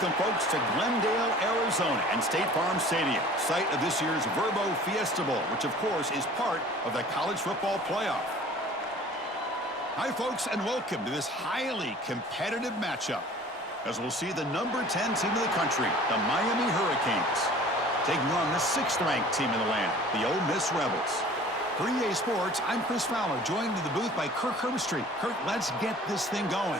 Welcome, folks, to Glendale, Arizona and State Farm Stadium, site of this year's Verbo Fiesta Bowl, which, of course, is part of the college football playoff. Hi, folks, and welcome to this highly competitive matchup, as we'll see the number 10 team in the country, the Miami Hurricanes, taking on the 6th-ranked team in the land, the Ole Miss Rebels. For EA Sports, I'm Chris Fowler, joined in the booth by Kirk Herbstreit. Kirk, let's get this thing going.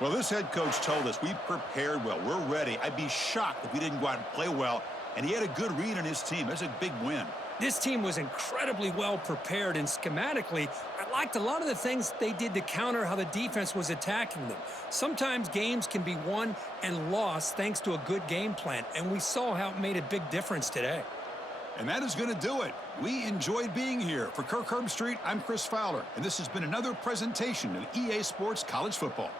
Well, this head coach told us we prepared well. We're ready. I'd be shocked if we didn't go out and play well. And he had a good read on his team. That's a big win. This team was incredibly well prepared, and schematically, I liked a lot of the things they did to counter how the defense was attacking them. Sometimes games can be won and lost thanks to a good game plan, and we saw how it made a big difference today. And that is going to do it. We enjoyed being here. For Kirk Herbstreit, I'm Chris Fowler, and this has been another presentation of EA Sports College Football.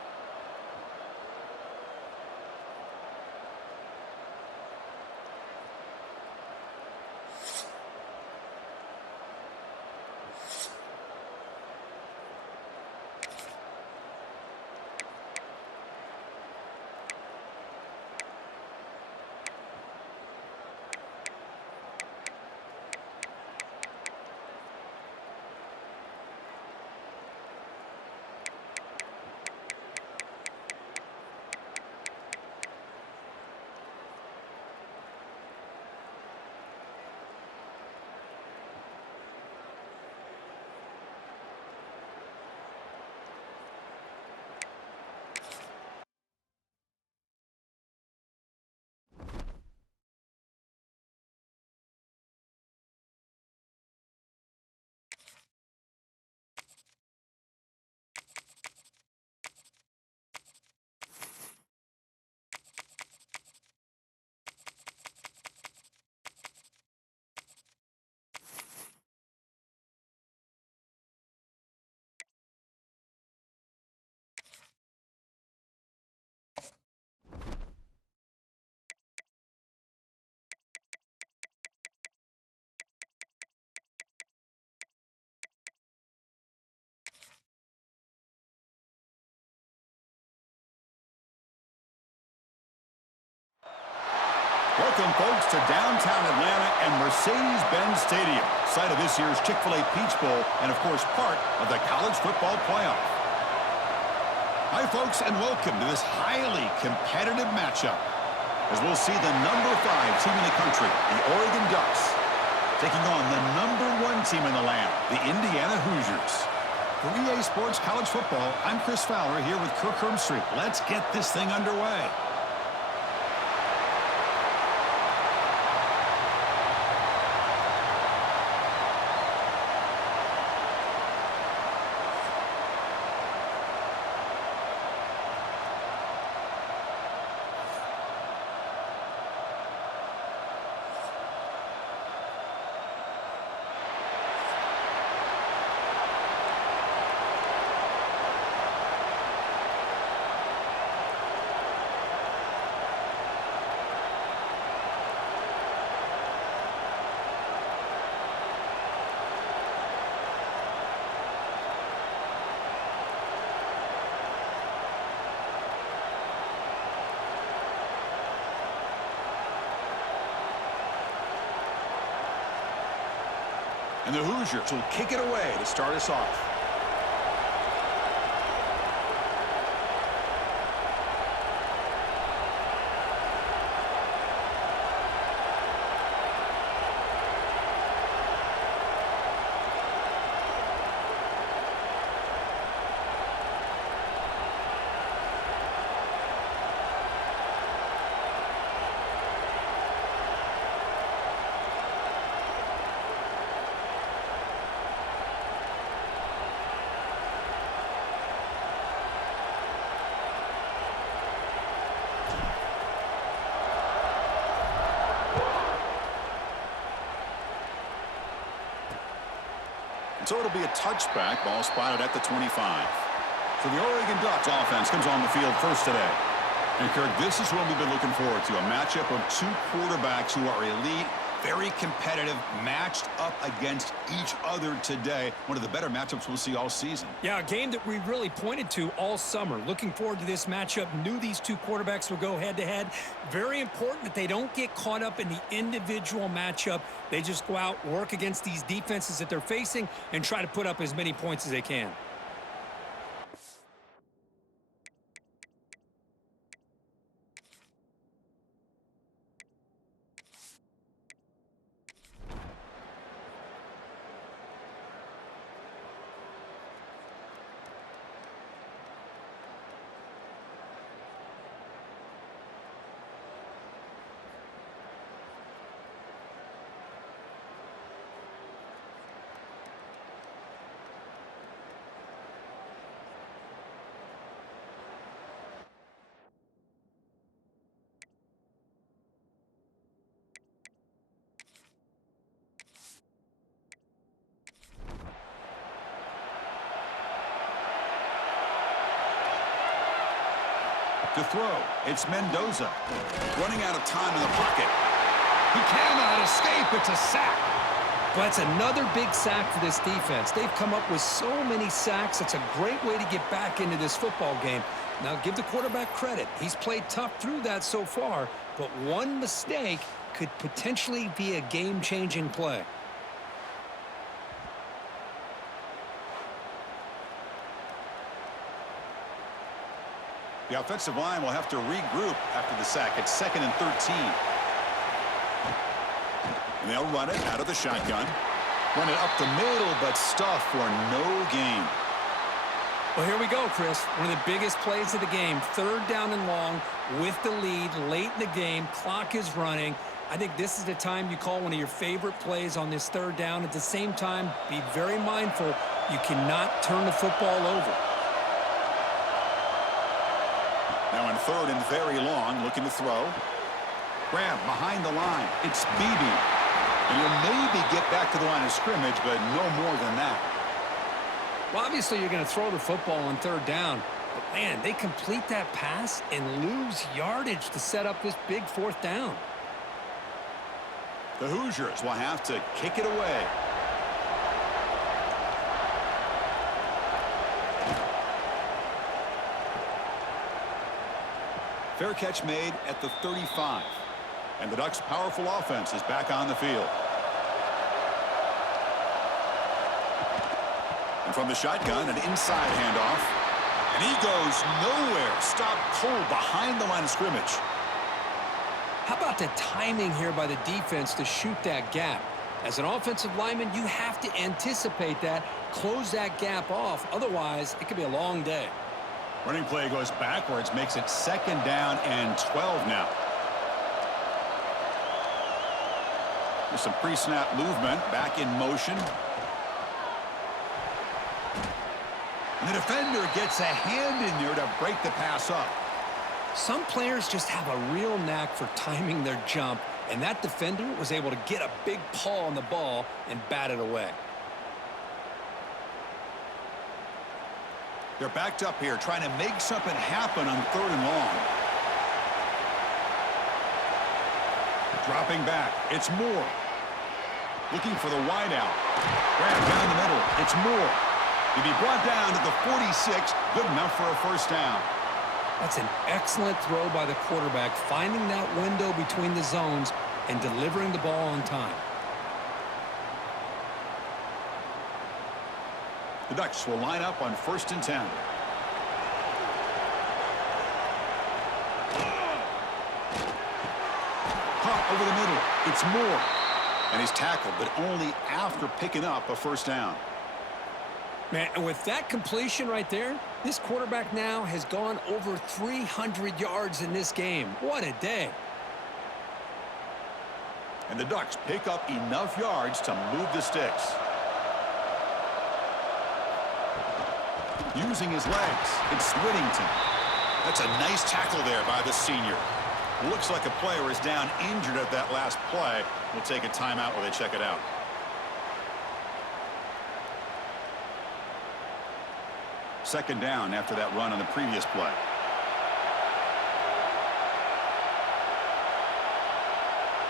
Welcome, folks, to downtown Atlanta and Mercedes-Benz Stadium, site of this year's Chick-fil-A Peach Bowl and, of course, part of the college football playoff. Hi, folks, and welcome to this highly competitive matchup, as we'll see the number 5 team in the country, the Oregon Ducks, taking on the number 1 team in the land, the Indiana Hoosiers. For EA Sports College Football, I'm Chris Fowler here with Kirk Herbstreit. Let's get this thing underway. And the Hoosiers will kick it away to start us off. So it'll be a touchback, ball spotted at the 25. So the Oregon Ducks offense comes on the field first today. And Kirk, this is what we've been looking forward to, a matchup of two quarterbacks who are elite, very competitive, matched up against each other today. One of the better matchups we'll see all season. Yeah, a game that we really pointed to all summer. Looking forward to this matchup. Knew these two quarterbacks would go head-to-head. Very important that they don't get caught up in the individual matchup. They just go out, work against these defenses that they're facing, and try to put up as many points as they can. To throw, it's Mendoza. Running out of time in the pocket. He cannot escape. It's a sack. Well, that's another big sack for this defense. They've come up with so many sacks. It's a great way to get back into this football game. Now, give the quarterback credit. He's played tough through that so far, but one mistake could potentially be a game-changing play. The offensive line will have to regroup after the sack. It's 2nd and 13. And they'll run it out of the shotgun. Run it up the middle, but stuff for no gain. Well, here we go, Chris. One of the biggest plays of the game. 3rd down and long with the lead late in the game. Clock is running. I think this is the time you call one of your favorite plays on this 3rd down. At the same time, be very mindful. You cannot turn the football over. Now in 3rd and very long, looking to throw. Grab behind the line. It's Beebe. And he'll maybe get back to the line of scrimmage, but no more than that. Well, obviously you're going to throw the football on 3rd down. But, man, they complete that pass and lose yardage to set up this big 4th down. The Hoosiers will have to kick it away. Fair catch made at the 35. And the Ducks' powerful offense is back on the field. And from the shotgun, an inside handoff. And he goes nowhere. Stopped cold behind the line of scrimmage. How about the timing here by the defense to shoot that gap? As an offensive lineman, you have to anticipate that, close that gap off. Otherwise, it could be a long day. Running play goes backwards, makes it 2nd down and 12 now. There's some pre-snap movement, back in motion. And the defender gets a hand in there to break the pass up. Some players just have a real knack for timing their jump, and that defender was able to get a big paw on the ball and bat it away. They're backed up here, trying to make something happen on 3rd and long. Dropping back, it's Moore. Looking for the wideout. Grab down the middle, it's Moore. He'll be brought down to the 46, good enough for a 1st down. That's an excellent throw by the quarterback, finding that window between the zones and delivering the ball on time. The Ducks will line up on 1st and 10. Caught over the middle. It's Moore. And he's tackled, but only after picking up a 1st down. Man, and with that completion right there, this quarterback now has gone over 300 yards in this game. What a day. And the Ducks pick up enough yards to move the sticks. Using his legs, it's Whittington. That's a nice tackle there by the senior. Looks like a player is down injured at that last play. We'll take a timeout while they check it out. Second down after that run on the previous play.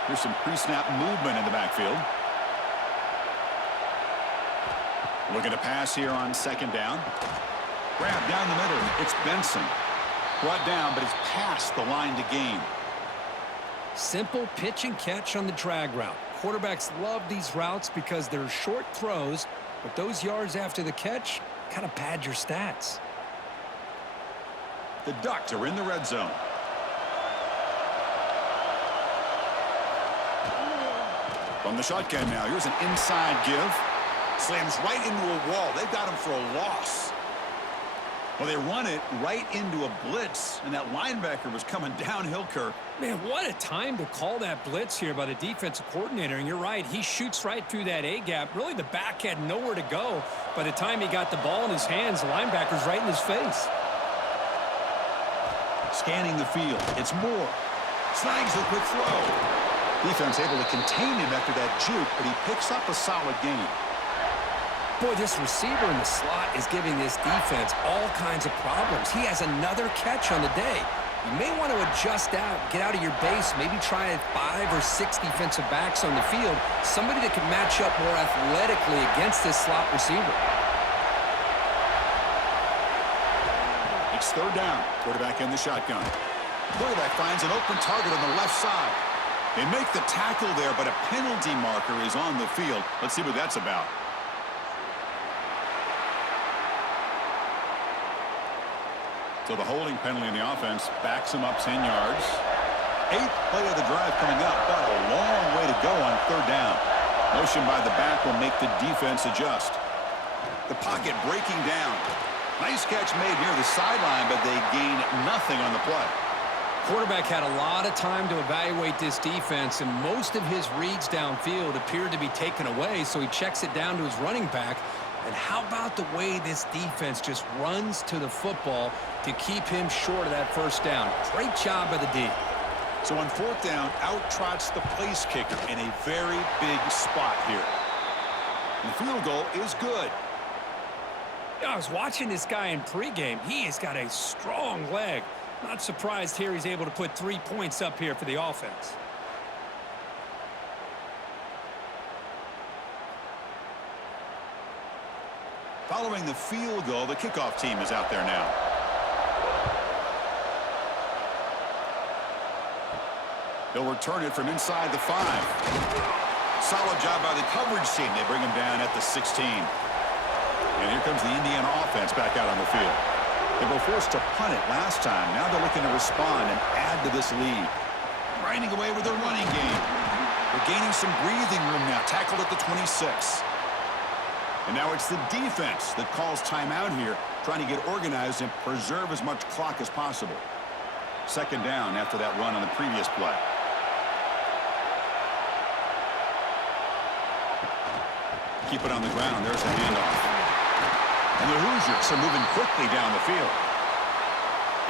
Here's some pre-snap movement in the backfield. Looking to pass here on 2nd down. Grab down the middle. It's Benson. Brought down, but it's past the line to gain. Simple pitch and catch on the drag route. Quarterbacks love these routes because they're short throws, but those yards after the catch kind of pad your stats. The Ducks are in the red zone. From the shotgun now, here's an inside give. Slams right into a wall. They've got him for a loss. Well, they run it right into a blitz, and that linebacker was coming downhill, Kirk. Man, what a time to call that blitz here by the defensive coordinator. And you're right, he shoots right through that A-gap. Really, the back had nowhere to go. By the time he got the ball in his hands, the linebacker's right in his face. Scanning the field. It's Moore. Snags the quick throw. Defense able to contain him after that juke, but he picks up a solid gain. Boy, this receiver in the slot is giving this defense all kinds of problems. He has another catch on the day. You may want to adjust out, get out of your base, maybe try 5 or 6 defensive backs on the field, somebody that can match up more athletically against this slot receiver. It's 3rd down. Quarterback in the shotgun. Quarterback finds an open target on the left side. They make the tackle there, but a penalty marker is on the field. Let's see what that's about. So the holding penalty in the offense backs him up 10 yards. 8th play of the drive coming up, but a long way to go on 3rd down. Motion by the back will make the defense adjust. The pocket breaking down. Nice catch made near the sideline, but they gain nothing on the play. Quarterback had a lot of time to evaluate this defense, and most of his reads downfield appeared to be taken away, so he checks it down to his running back. And how about the way this defense just runs to the football to keep him short of that 1st down? Great job by the D. So on 4th down, out trots the place kicker in a very big spot here. And the field goal is good. I was watching this guy in pregame. He has got a strong leg. Not surprised here he's able to put 3 points up here for the offense. Following the field goal, the kickoff team is out there now. They'll return it from inside the 5. Solid job by the coverage team. They bring him down at the 16. And here comes the Indiana offense back out on the field. They were forced to punt it last time. Now they're looking to respond and add to this lead. Grinding away with their running game. They're gaining some breathing room now. Tackled at the 26. And now it's the defense that calls timeout here, trying to get organized and preserve as much clock as possible. 2nd down after that run on the previous play. Keep it on the ground. There's the handoff. And the Hoosiers are moving quickly down the field.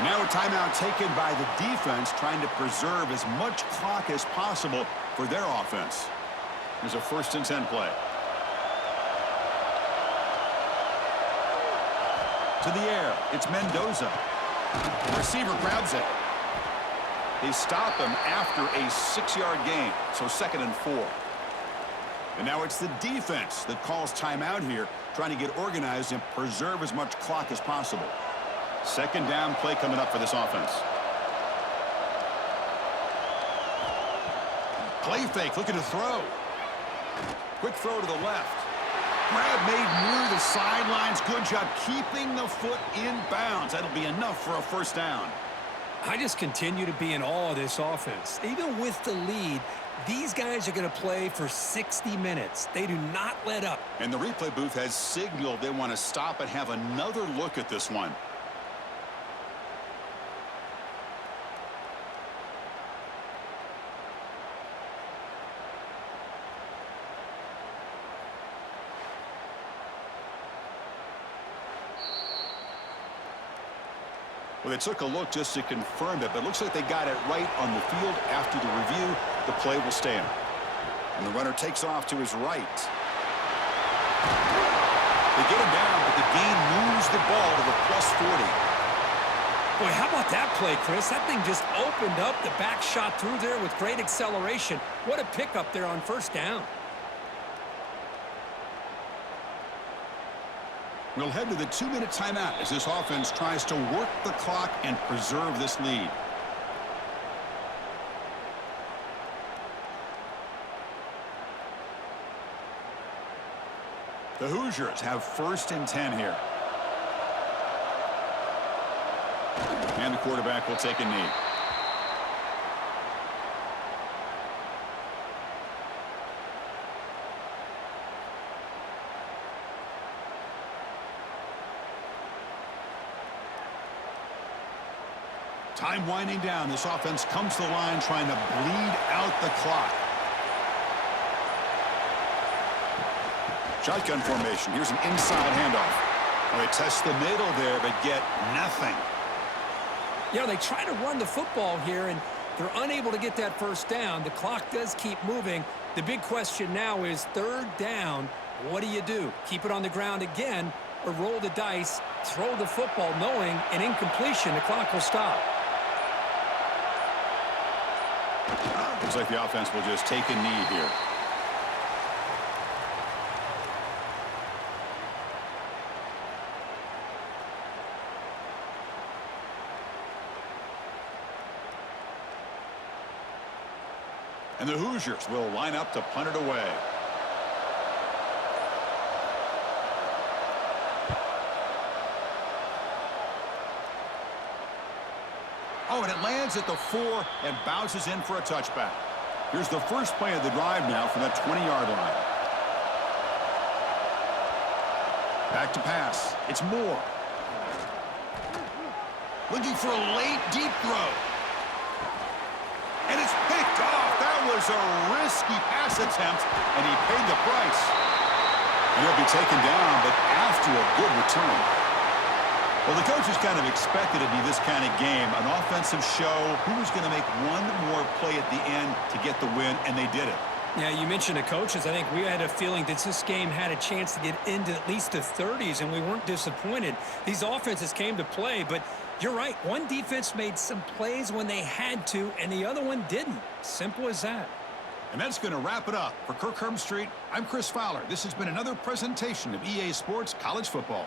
And now a timeout taken by the defense, trying to preserve as much clock as possible for their offense. There's a 1st and 10 play. To the air, it's Mendoza. The receiver grabs it. They stop him after a 6-yard gain, so 2nd and 4. And now it's the defense that calls timeout here, trying to get organized and preserve as much clock as possible. 2nd down play coming up for this offense. Play fake, looking to throw. Quick throw to the left. Grab made near the sidelines. Good job keeping the foot in bounds. That'll be enough for a first down. I just continue to be in awe of this offense. Even with the lead, these guys are going to play for 60 minutes. They do not let up. And the replay booth has signaled they want to stop and have another look at this one. Well, they took a look just to confirm it, but it looks like they got it right on the field. After the review, the play will stand. And the runner takes off to his right. They get him down, but the gain moves the ball to the +40. Boy, how about that play, Chris? That thing just opened up. The back shot through there with great acceleration. What a pickup there on first down. We'll head to the 2-minute timeout as this offense tries to work the clock and preserve this lead. The Hoosiers have 1st and 10 here. And the quarterback will take a knee. Time winding down. This offense comes to the line trying to bleed out the clock. Shotgun formation. Here's an inside handoff. Well, they test the middle there, but get nothing. You know, they try to run the football here, and they're unable to get that first down. The clock does keep moving. The big question now is 3rd down. What do? Keep it on the ground again or roll the dice, throw the football knowing an incompletion, the clock will stop. Looks like the offense will just take a knee here. And the Hoosiers will line up to punt it away. Oh, and it lands at the 4 and bounces in for a touchback. Here's the first play of the drive now from that 20-yard line. Back to pass. It's Moore. Looking for a late, deep throw. And it's picked off. That was a risky pass attempt, and he paid the price. And he'll be taken down, but after a good return. Well, the coaches kind of expected it to be this kind of game, an offensive show. Who was going to make one more play at the end to get the win, and they did it. Yeah, you mentioned the coaches. I think we had a feeling that this game had a chance to get into at least the 30s, and we weren't disappointed. These offenses came to play, but you're right. One defense made some plays when they had to, and the other one didn't. Simple as that. And that's going to wrap it up. For Kirk Herbstreit, I'm Chris Fowler. This has been another presentation of EA Sports College Football.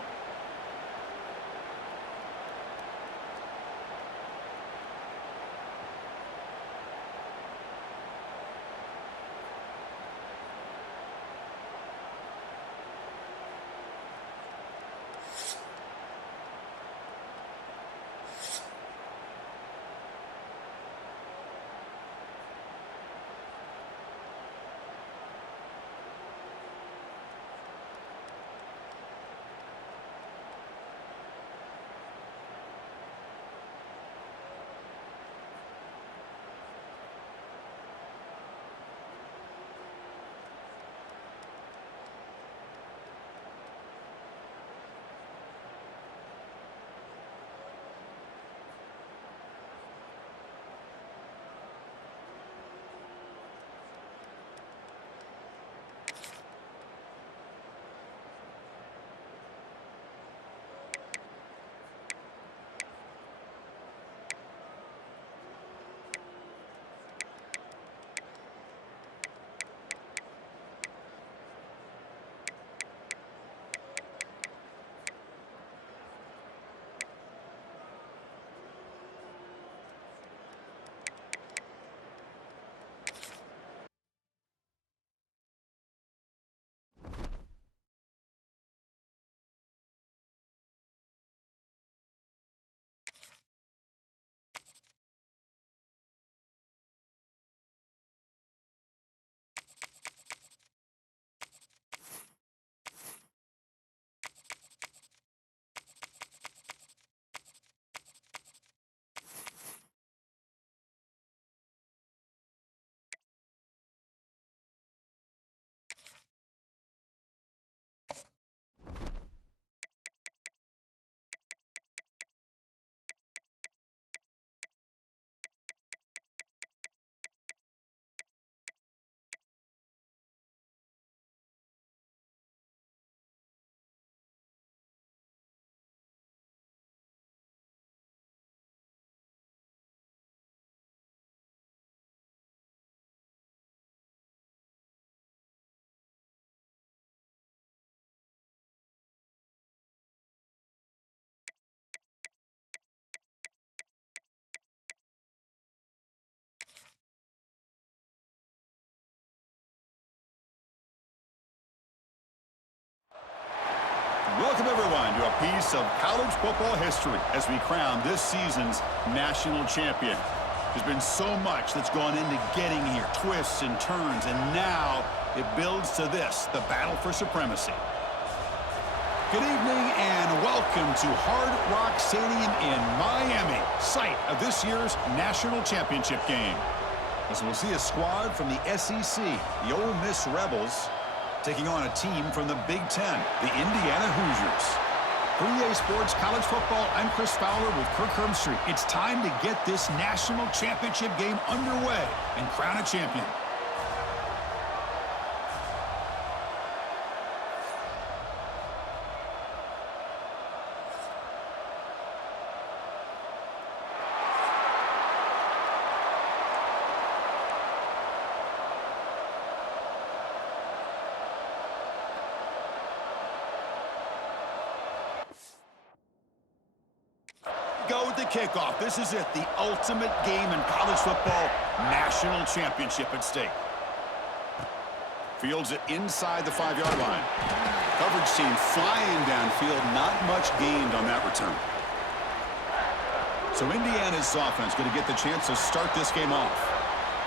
Welcome, everyone, to a piece of college football history as we crown this season's national champion. There's been so much that's gone into getting here, twists and turns, and now it builds to this, the battle for supremacy. Good evening and welcome to Hard Rock Stadium in Miami, site of this year's national championship game. As we'll see a squad from the SEC, the Ole Miss Rebels, taking on a team from the Big Ten, the Indiana Hoosiers. For EA Sports College Football, I'm Chris Fowler with Kirk Herbstreit. It's time to get this national championship game underway and crown a champion. Go with the kickoff. This is it, the ultimate game in college football, national championship at stake. Fields it inside the 5-yard line. Coverage team flying downfield, not much gained on that return. So Indiana's offense going to get the chance to start this game off.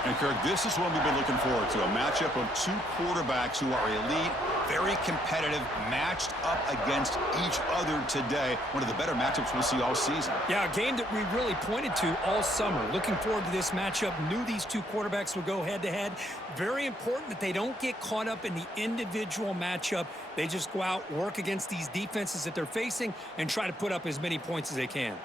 And Kirk, this is what we've been looking forward to, a matchup of two quarterbacks who are elite, very competitive, matched up against each other today. One of the better matchups we'll see all season. Yeah, a game that we really pointed to all summer. Looking forward to this matchup. Knew these two quarterbacks would go head-to-head. Very important that they don't get caught up in the individual matchup. They just go out, work against these defenses that they're facing, and try to put up as many points as they can.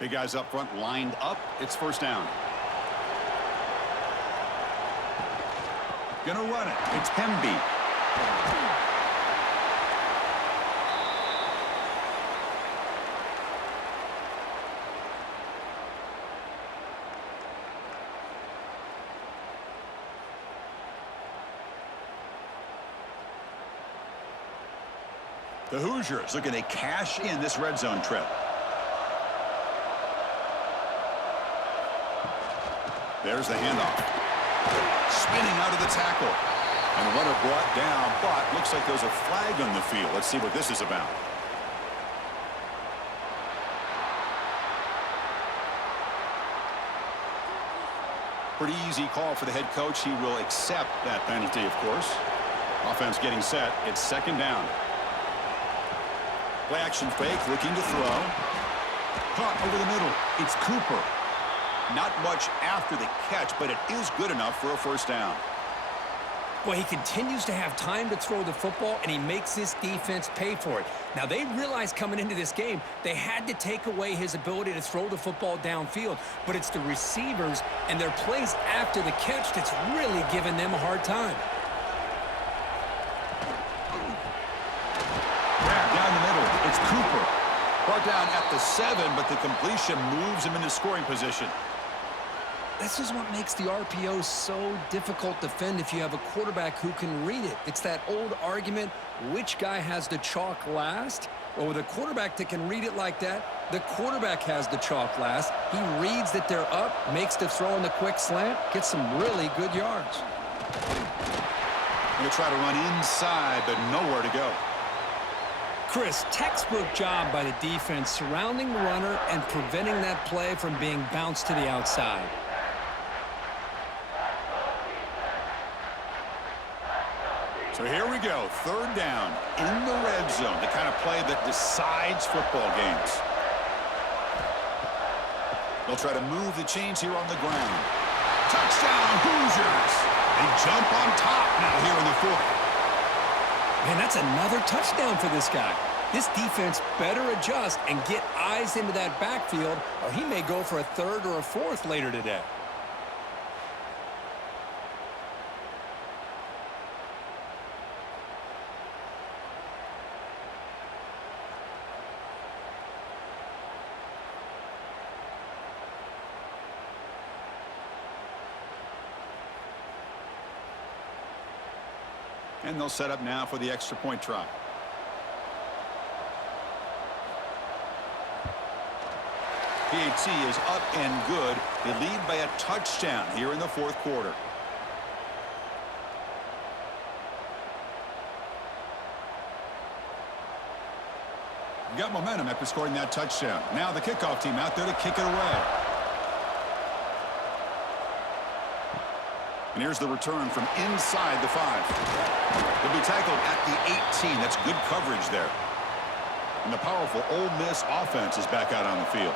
Big guys up front lined up. It's first down. Gonna run it. It's Hemby. The Hoosiers looking to cash in this red zone trip. There's the handoff. Spinning out of the tackle. And the runner brought down, but looks like there's a flag on the field. Let's see what this is about. Pretty easy call for the head coach. He will accept that penalty, of course. Offense getting set. It's second down. Play action fake, looking to throw. Caught over the middle. It's Cooper. Not much after the catch, but it is good enough for a first down. Well, he continues to have time to throw the football, and he makes this defense pay for it. Now, they realized coming into this game, they had to take away his ability to throw the football downfield, but it's the receivers and their plays after the catch that's really giving them a hard time. Grab down the middle. It's Cooper. Brought down at the 7, but the completion moves him into scoring position. This is what makes the RPO so difficult to defend if you have a quarterback who can read it. It's that old argument, which guy has the chalk last? Well, with a quarterback that can read it like that, the quarterback has the chalk last. He reads that they're up, makes the throw in the quick slant, gets some really good yards. Going to try to run inside, but nowhere to go. Chris, textbook job by the defense surrounding the runner and preventing that play from being bounced to the outside. So here we go, third down in the red zone, the kind of play that decides football games. They'll try to move the chains here on the ground. Touchdown, Hoosiers! They jump on top now here in the fourth. Man, that's another touchdown for this guy. This defense better adjust and get eyes into that backfield, or he may go for a third or a fourth later today. And they'll set up now for the extra point try. PAT is up and good. They lead by a touchdown here in the fourth quarter. Got momentum after scoring that touchdown. Now the kickoff team out there to kick it away. And here's the return from inside the 5. He'll be tackled at the 18. That's good coverage there. And the powerful Ole Miss offense is back out on the field.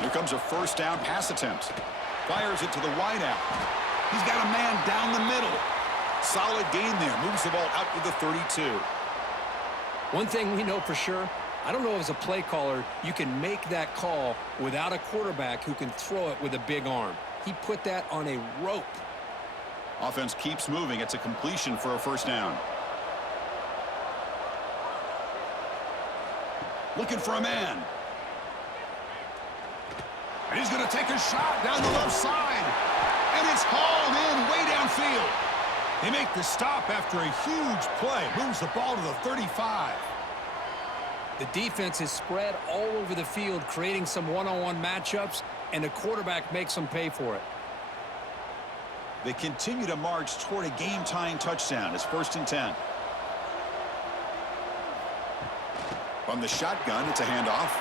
Here comes a first down pass attempt. Fires it to the wideout. He's got a man down the middle. Solid gain there. Moves the ball out to the 32. One thing we know for sure, I don't know as a play caller, you can make that call without a quarterback who can throw it with a big arm. He put that on a rope. Offense keeps moving. It's a completion for a first down. Looking for a man. And he's going to take a shot down the left side. And it's hauled in way downfield. They make the stop after a huge play. Moves the ball to the 35. The defense is spread all over the field, creating some one-on-one matchups, and the quarterback makes them pay for it. They continue to march toward a game-tying touchdown. It's 1st and 10. From the shotgun, it's a handoff.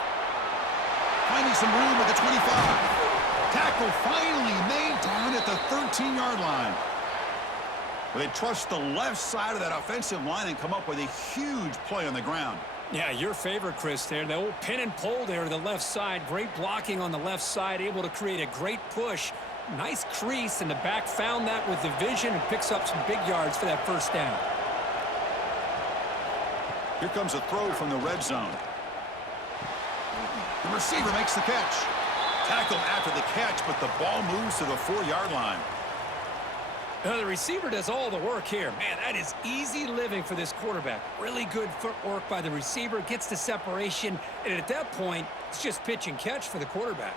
Finding some room at the 25. Tackle finally made down at the 13-yard line. They trust the left side of that offensive line and come up with a huge play on the ground. Yeah, your favorite, Chris, there. The old pin and pull there to the left side. Great blocking on the left side, able to create a great push. Nice crease, and the back found that with the vision and picks up some big yards for that first down. Here comes a throw from the red zone. The receiver makes the catch. Tackled after the catch, but the ball moves to the 4-yard line. The receiver does all the work here. Man, that is easy living for this quarterback. Really good footwork by the receiver, gets the separation, and at that point, it's just pitch and catch for the quarterback.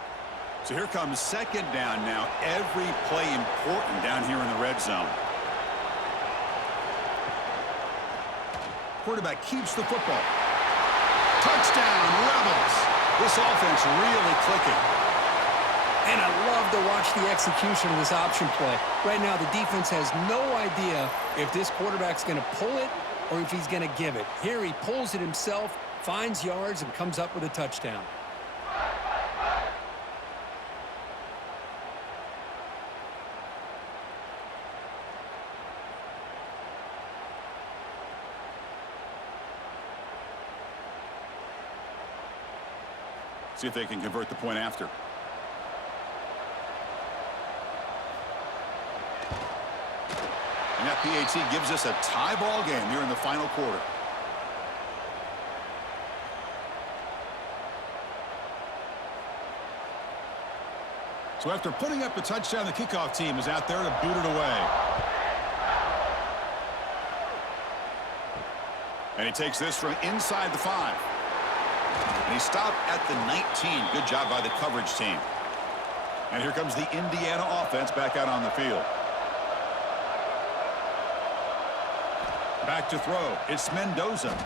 So here comes second down now. Every play important down here in the red zone. Quarterback keeps the football. Touchdown, Rebels. This offense really clicking. And I love to watch the execution of this option play. Right now, the defense has no idea if this quarterback's going to pull it or if he's going to give it. Here he pulls it himself, finds yards, and comes up with a touchdown. See if they can convert the point after. And that PAT gives us a tie ball game here in the final quarter. So after putting up the touchdown, the kickoff team is out there to boot it away. And he takes this from inside the 5. And he stopped at the 19. Good job by the coverage team. And here comes the Indiana offense back out on the field. Back to throw. It's Mendoza.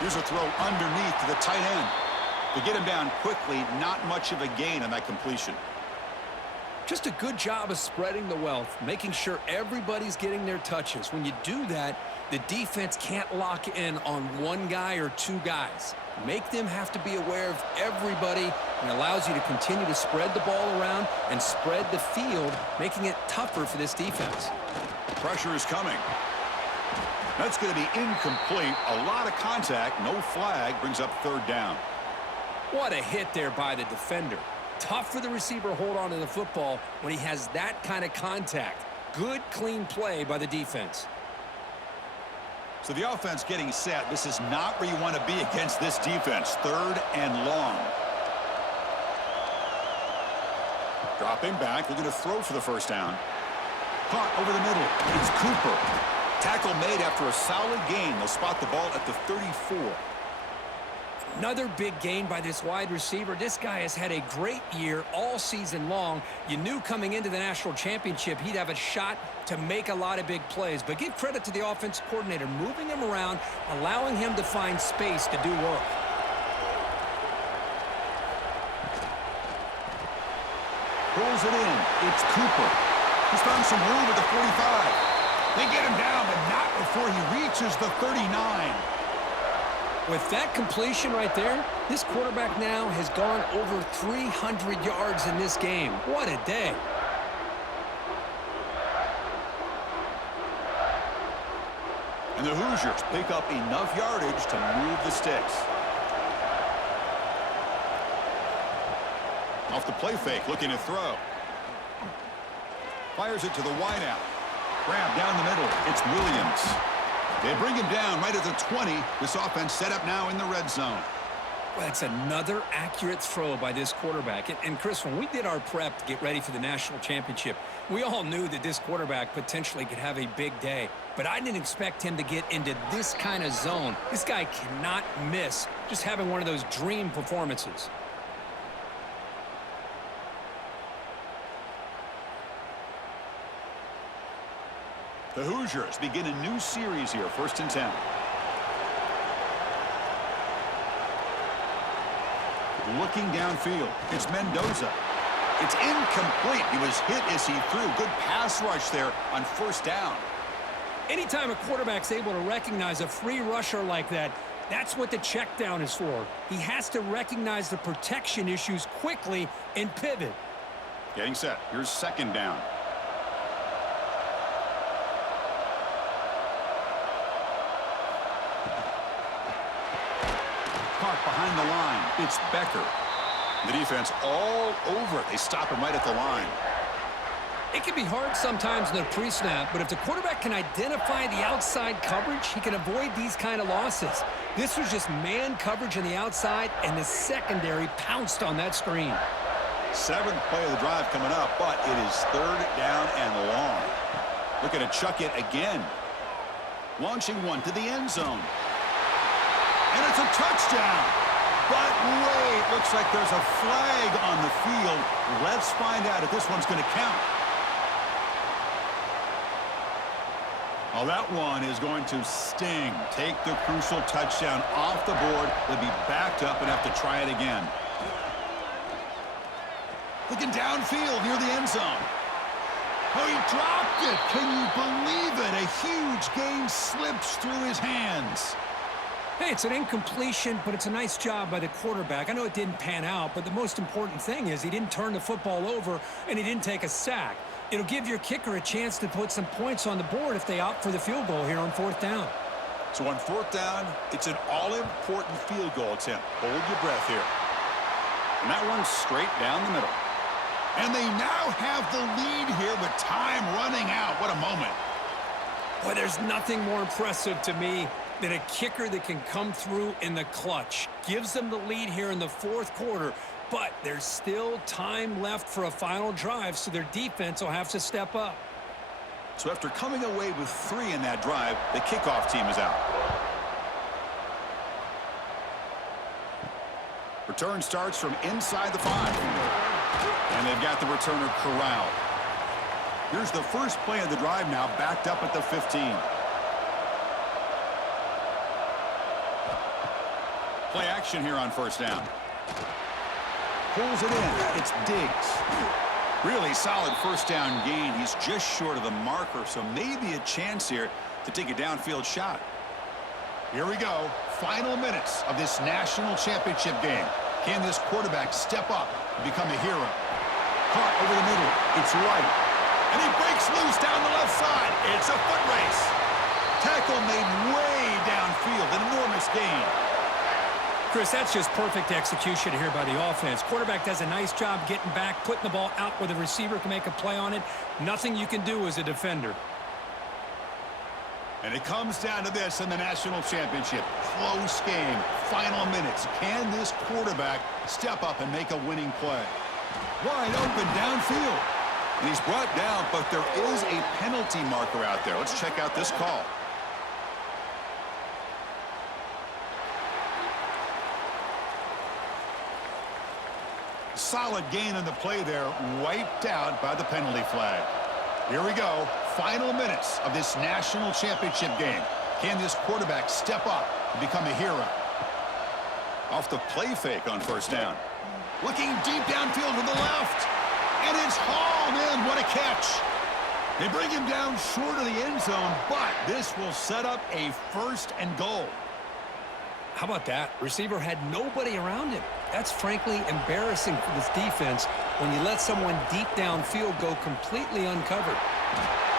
Here's a throw underneath to the tight end. To get him down quickly, not much of a gain on that completion. Just a good job of spreading the wealth, making sure everybody's getting their touches. When you do that, the defense can't lock in on one guy or two guys. Make them have to be aware of everybody, and allows you to continue to spread the ball around and spread the field, making it tougher for this defense. Pressure is coming. That's going to be incomplete. A lot of contact. No flag. Brings up third down. What a hit there by the defender. Tough for the receiver to hold on to the football when he has that kind of contact. Good, clean play by the defense. So the offense getting set. This is not where you want to be against this defense. Third and long. Dropping back. Looking to throw for the first down. Caught over the middle. It's Cooper. Tackle made after a solid gain. They'll spot the ball at the 34. Another big gain by this wide receiver. This guy has had a great year all season long. You knew coming into the national championship he'd have a shot to make a lot of big plays. But give credit to the offensive coordinator, moving him around, allowing him to find space to do work. Pulls it in. It's Cooper. He's found some room at the 45. They get him down, but not before he reaches the 39. With that completion right there, this quarterback now has gone over 300 yards in this game. What a day. And the Hoosiers pick up enough yardage to move the sticks. Off the play fake, looking to throw. Fires it to the wideout. Grab down the middle. It's Williams. They bring him down right at the 20. This offense set up now in the red zone. Well, that's another accurate throw by this quarterback. And Chris, when we did our prep to get ready for the national championship, we all knew that this quarterback potentially could have a big day. But I didn't expect him to get into this kind of zone. This guy cannot miss just having one of those dream performances. The Hoosiers begin a new series here, 1st and 10. Looking downfield, it's Mendoza. It's incomplete. He was hit as he threw. Good pass rush there on 1st down. Anytime a quarterback's able to recognize a free rusher like that, that's what the check down is for. He has to recognize the protection issues quickly and pivot. Getting set. Here's 2nd down. Behind the line, it's Becker. The defense all over it. They stop him right at the line. It can be hard sometimes in the pre-snap, but if the quarterback can identify the outside coverage, he can avoid these kind of losses. This was just man coverage on the outside, and the secondary pounced on that screen. 7th play of the drive coming up, but it is 3rd down and long. Looking to chuck it again. Launching one to the end zone. And it's a touchdown. But wait, looks like there's a flag on the field. Let's find out if this one's going to count. Oh, that one is going to sting. Take the crucial touchdown off the board. They'll be backed up and have to try it again. Looking downfield near the end zone. Oh, he dropped it. Can you believe it? A huge gain slips through his hands. Hey, it's an incompletion, but it's a nice job by the quarterback. I know it didn't pan out, but the most important thing is he didn't turn the football over and he didn't take a sack. It'll give your kicker a chance to put some points on the board if they opt for the field goal here on 4th down. So on 4th down, it's an all-important field goal attempt. Hold your breath here. And that one's straight down the middle. And they now have the lead here with time running out. What a moment. Boy, there's nothing more impressive to me than a kicker that can come through in the clutch. Gives them the lead here in the 4th quarter, but there's still time left for a final drive, so their defense will have to step up. So after coming away with 3 in that drive, the kickoff team is out. Return starts from inside the 5. And they've got the returner corralled. Here's the first play of the drive now, backed up at the 15. Play action here on first down. Pulls it in. It's Diggs. Really solid first down gain. He's just short of the marker, so maybe a chance here to take a downfield shot. Here we go. Final minutes of this national championship game. Can this quarterback step up and become a hero? Caught over the middle. It's right. And he breaks loose down the left side. It's a foot race. Tackle made way downfield. An enormous gain. Chris, that's just perfect execution here by the offense. Quarterback does a nice job getting back, putting the ball out where the receiver can make a play on it. Nothing you can do as a defender. And it comes down to this in the national championship. Close game. Final minutes. Can this quarterback step up and make a winning play? Wide open downfield. And he's brought down, but there is a penalty marker out there. Let's check out this call. Solid gain on the play there, wiped out by the penalty flag. Here we go. Final minutes of this national championship game. Can this quarterback step up and become a hero? Off the play fake on first down. Looking deep downfield to the left. And it's hauled in. What a catch. They bring him down short of the end zone, but this will set up a first and goal. How about that? Receiver had nobody around him. That's frankly embarrassing for this defense when you let someone deep downfield go completely uncovered.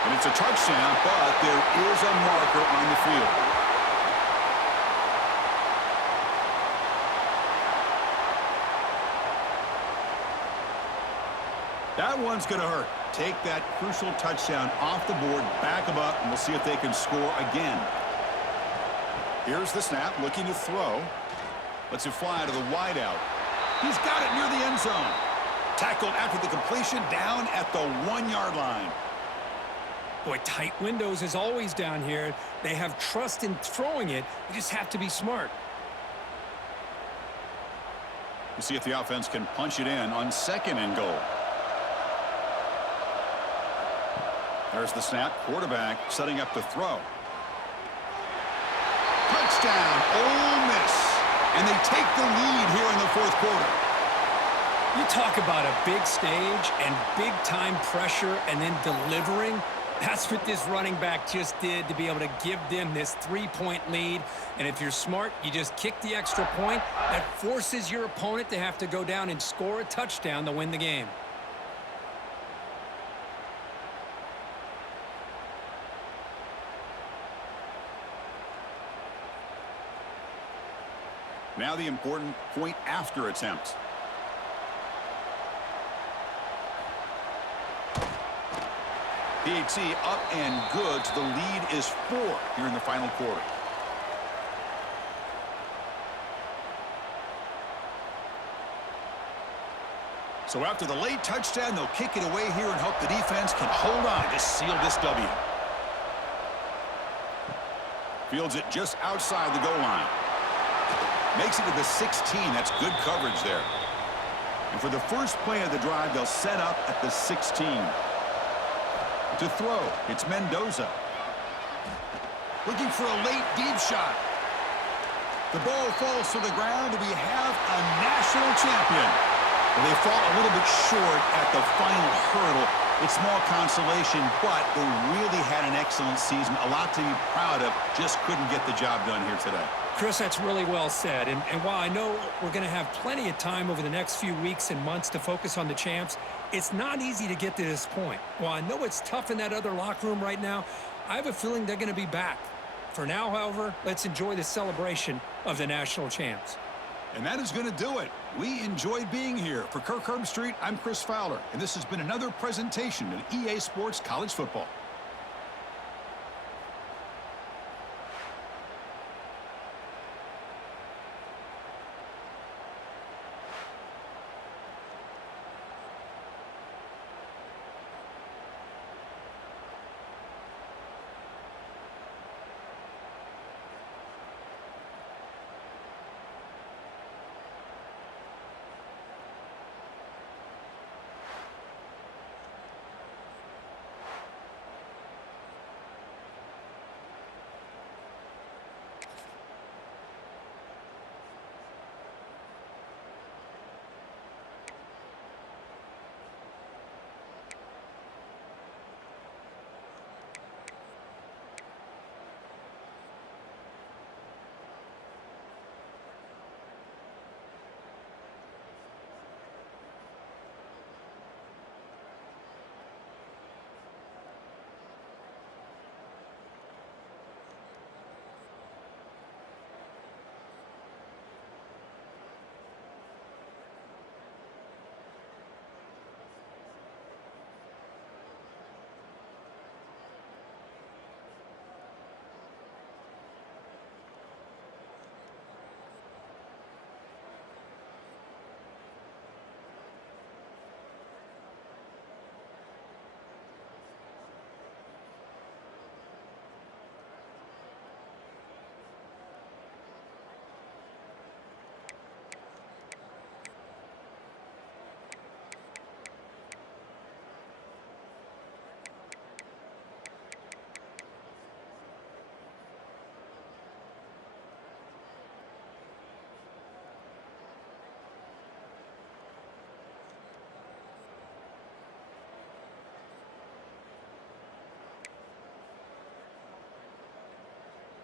And it's a touchdown, but there is a marker on the field. That one's going to hurt. Take that crucial touchdown off the board, back them up, and we'll see if they can score again. Here's the snap, looking to throw. Lets it fly to the wideout. He's got it near the end zone. Tackled after the completion, down at the 1-yard line. Boy, tight windows is always down here. They have trust in throwing it. You just have to be smart. We'll see if the offense can punch it in on second and goal. There's the snap. Quarterback setting up to throw. Touchdown, Ole Miss. And they take the lead here in the fourth quarter. You talk about a big stage and big-time pressure and then delivering. That's what this running back just did to be able to give them this 3-point lead. And if you're smart, you just kick the extra point. That forces your opponent to have to go down and score a touchdown to win the game. Now the important point after attempt. PAT up and good. So the lead is 4 here in the final quarter. So after the late touchdown, they'll kick it away here and hope the defense can hold on to seal this W. Fields it just outside the goal line. Makes it to the 16. That's good coverage there. And for the first play of the drive, they'll set up at the 16. To throw, it's Mendoza. Looking for a late deep shot. The ball falls to the ground, and we have a national champion. Well, they fall a little bit short at the final hurdle. It's small consolation, but they really had an excellent season. A lot to be proud of. Just couldn't get the job done here today. Chris, that's really well said. And while I know we're going to have plenty of time over the next few weeks and months to focus on the champs, it's not easy to get to this point. While I know it's tough in that other locker room right now, I have a feeling they're going to be back. For now, however, let's enjoy the celebration of the national champs. And that is going to do it. We enjoyed being here. For Kirk Herbstreit, I'm Chris Fowler, and this has been another presentation of EA Sports College Football.